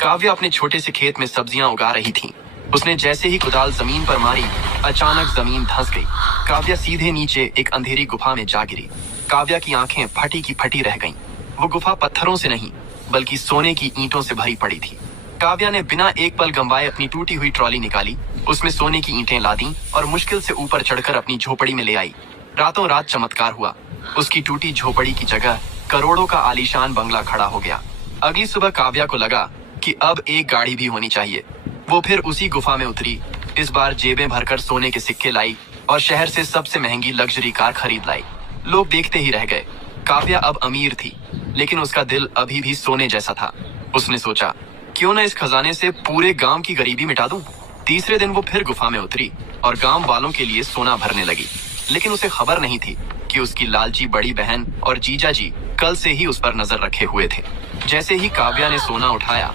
काव्या अपने छोटे से खेत में सब्जियां उगा रही थी। उसने जैसे ही कुदाल जमीन पर मारी, अचानक जमीन धंस गई। काव्या सीधे नीचे एक अंधेरी गुफा में जा गिरी। काव्या की आंखें फटी की फटी रह गईं। वो गुफा पत्थरों से नहीं बल्कि सोने की ईंटों से भरी पड़ी थी। काव्या ने बिना एक पल गंवाए अपनी टूटी हुई ट्रॉली निकाली, उसमें सोने की ईंटें लादी और मुश्किल से ऊपर चढ़कर अपनी झोपड़ी में ले आई। रातों रात चमत्कार हुआ। उसकी टूटी झोपड़ी की जगह करोड़ों का आलीशान बंगला खड़ा हो गया। अगली सुबह काव्या को लगा कि अब एक गाड़ी भी होनी चाहिए। वो फिर उसी गुफा में उतरी। इस बार जेबें भरकर सोने के सिक्के लाई और शहर से सबसे महंगी लग्जरी कार खरीद लाई। लोग देखते ही रह गए। काव्या अब अमीर थी, लेकिन उसका दिल अभी भी सोने जैसा था। उसने सोचा, क्यों न इस खजाने से पूरे गांव की गरीबी मिटा दूं। तीसरे दिन वो फिर गुफा में उतरी और गांव वालों के लिए सोना भरने लगी। लेकिन उसे खबर नहीं थी कि उसकी लालची बड़ी बहन और जीजा जी कल से ही उस पर नजर रखे हुए थे। जैसे ही काव्या ने सोना उठाया,